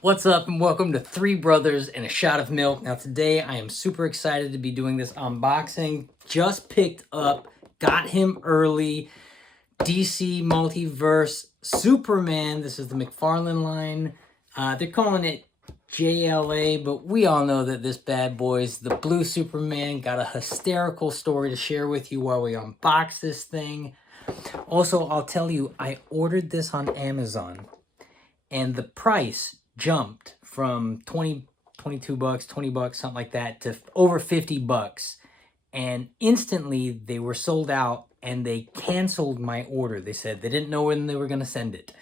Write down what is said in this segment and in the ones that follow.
What's up and welcome to Three Brothers and a Shot of Milk. Now today I am super excited to be doing this unboxing. Just picked up, got him early, DC Multiverse Superman. This is the McFarlane line. They're calling it JLA, but we all know that this bad boy's the blue Superman. Got a hysterical story to share with you while we unbox this thing. Also, I'll tell you, I ordered this on Amazon and the price jumped from 22 bucks, 20 bucks, something like that, to over 50 bucks. And instantly they were sold out and they canceled my order. They said they didn't know when they were going to send it.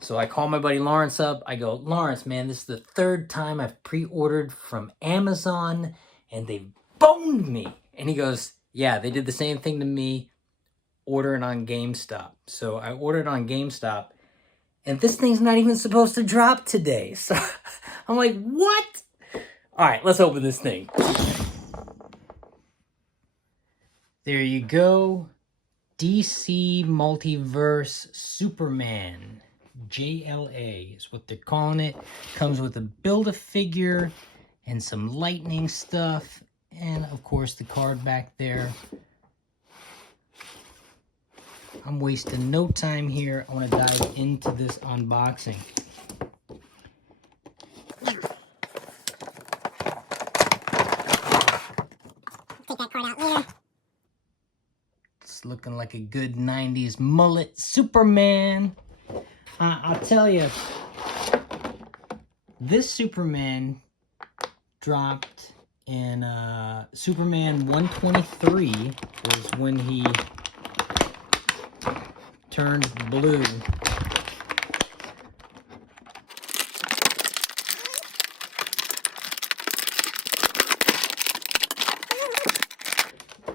So I called my buddy Lawrence up. I go, Lawrence, man, this is the third time I've pre-ordered from Amazon and they boned me. And he goes, yeah, they did the same thing to me. Order it on GameStop. So I ordered on GameStop. And this thing's not even supposed to drop today. So I'm like, what? All right, let's open this thing. There you go. DC Multiverse Superman. JLA is what they're calling it. Comes with a Build-A-Figure and some lightning stuff. And, of course, the card back there. I'm wasting no time here. I want to dive into this unboxing. Take that card out later. It's looking like a good 90s mullet Superman. I'll tell you, this Superman dropped in Superman 123 was when he turned blue.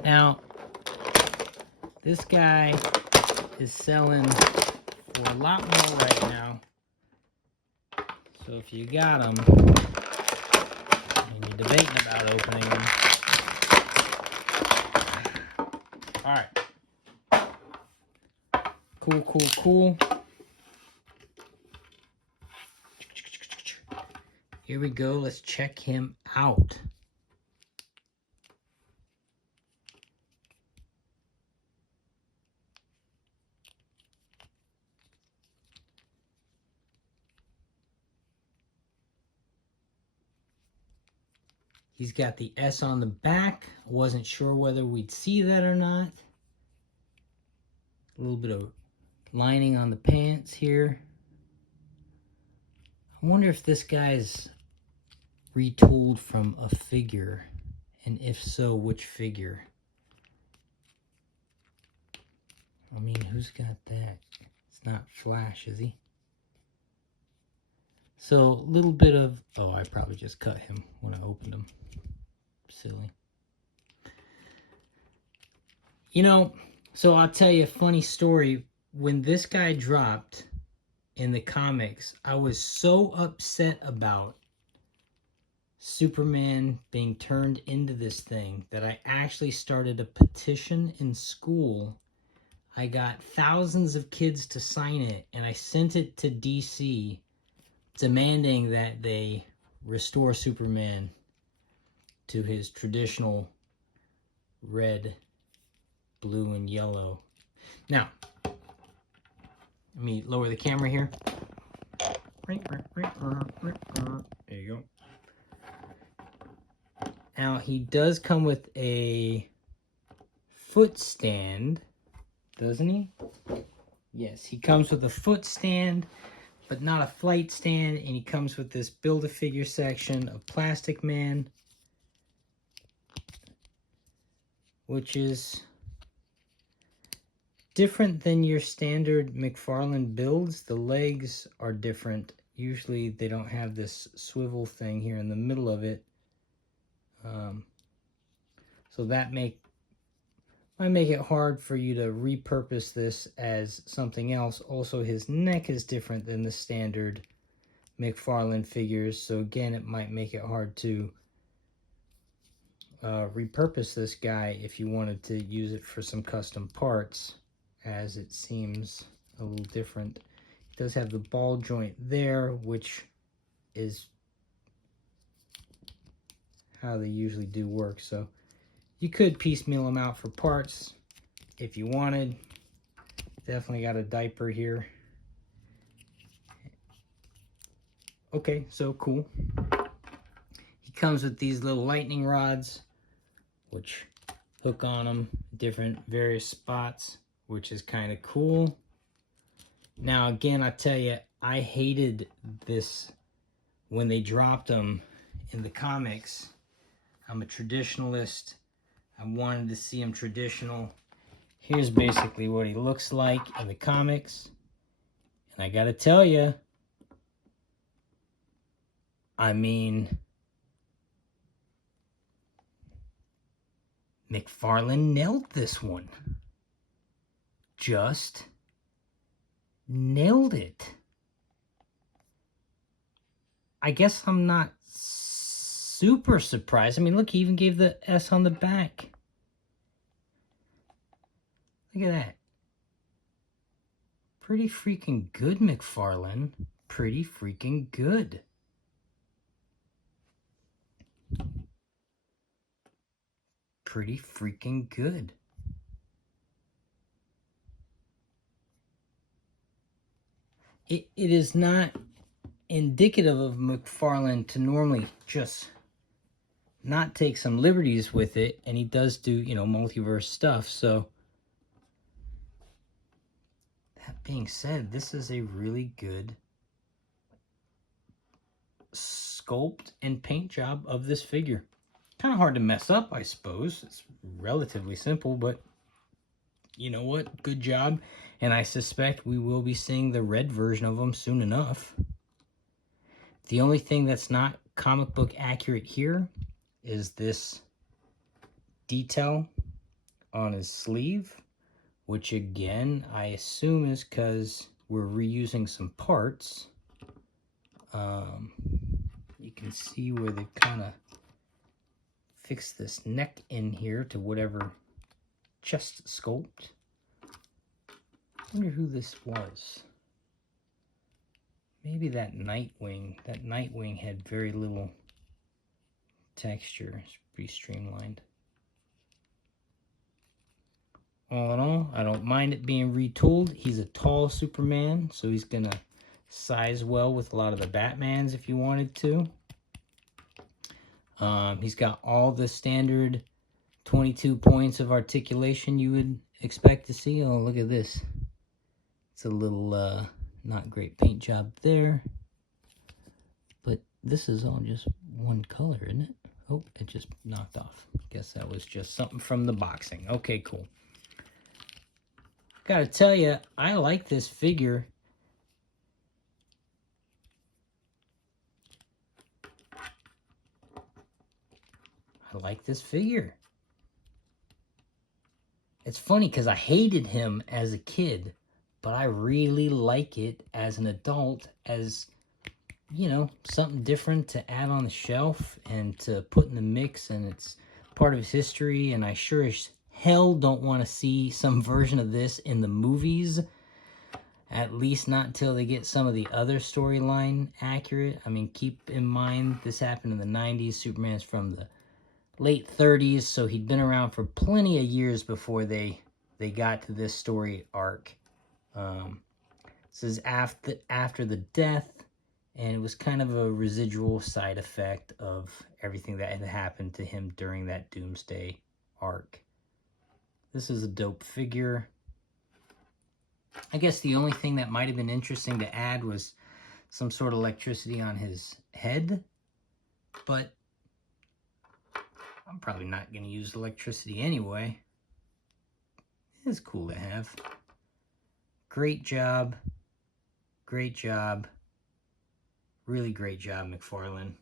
Now, this guy is selling for a lot more right now. So if you got them and you're debating about opening them, all right. Cool. Here we go. Let's check him out. He's got the S on the back. I wasn't sure whether we'd see that or not. A little bit of lining on the pants here. I wonder if this guy's retooled from a figure, and if so, which figure? I mean, who's got that? It's not Flash, is he? So, a little bit of... Oh, I probably just cut him when I opened him. Silly. You know, so I'll tell you a funny story. When this guy dropped in the comics, I was so upset about Superman being turned into this thing that I actually started a petition in school. I got thousands of kids to sign it, and I sent it to DC demanding that they restore Superman to his traditional red, blue, and yellow. Now, let me lower the camera here. There you go. Now, he does come with a foot stand, doesn't he? Yes, he comes with a foot stand, but not a flight stand, and he comes with this Build-A-Figure section of Plastic Man, which is different than your standard McFarlane builds. The legs are different. Usually they don't have this swivel thing here in the middle of it. So that might make it hard for you to repurpose this as something else. Also, his neck is different than the standard McFarlane figures. So again, it might make it hard to repurpose this guy if you wanted to use it for some custom parts, as it seems a little different. It does have the ball joint there, which is how they usually do work. So you could piecemeal them out for parts if you wanted. Definitely got a diaper here. Okay, so cool. He comes with these little lightning rods, which hook on them different various spots, which is kind of cool. Now again, I tell you, I hated this when they dropped them in the comics. I'm a traditionalist. I wanted to see him traditional. Here's basically what he looks like in the comics. And I gotta tell you, I mean, McFarlane nailed this one. Just nailed it. I guess I'm not super surprised. I mean, look, he even gave the S on the back. Look at that. Pretty freaking good, McFarlane. Pretty freaking good. Pretty freaking good. It is not indicative of McFarlane to normally just not take some liberties with it, and he does do, you know, multiverse stuff. So that being said, this is a really good sculpt and paint job of this figure. Kind of hard to mess up, I suppose. It's relatively simple, but you know what? Good job. And I suspect we will be seeing the red version of him soon enough. The only thing that's not comic book accurate here is this detail on his sleeve, which again, I assume is because we're reusing some parts. You can see where they kind of fixed this neck in here to whatever chest sculpt. I wonder who this was. Maybe that Nightwing. That Nightwing had very little texture. It's pretty streamlined. All in all, I don't mind it being retooled. He's a tall Superman, so he's going to size well with a lot of the Batmans if you wanted to. He's got all the standard 22 points of articulation you would expect to see. Oh, look at this. It's a little not great paint job there. But this is all just one color, isn't it? Oh, it just knocked off. Guess that was just something from the boxing. Okay, cool. Gotta tell you, I like this figure. I like this figure. It's funny because I hated him as a kid, but I really like it as an adult, as, you know, something different to add on the shelf and to put in the mix, and it's part of his history, and I sure as hell don't want to see some version of this in the movies, at least not until they get some of the other storyline accurate. I mean, keep in mind, this happened in the 90s. Superman's from the late 30s, so he'd been around for plenty of years before they got to this story arc. This is after the death, and it was kind of a residual side effect of everything that had happened to him during that Doomsday arc. This is a dope figure. I guess the only thing that might have been interesting to add was some sort of electricity on his head, but I'm probably not going to use electricity anyway. It's cool to have. Great job. Great job. Really great job, McFarlane.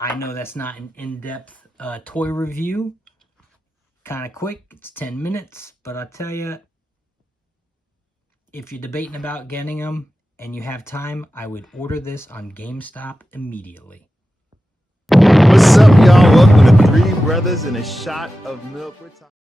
I know that's not an in-depth toy review. Kind of quick. It's 10 minutes. But I'll tell you, if you're debating about getting them and you have time, I would order this on GameStop immediately. What's up, y'all? Welcome to Three Brothers and a Shot of Milk.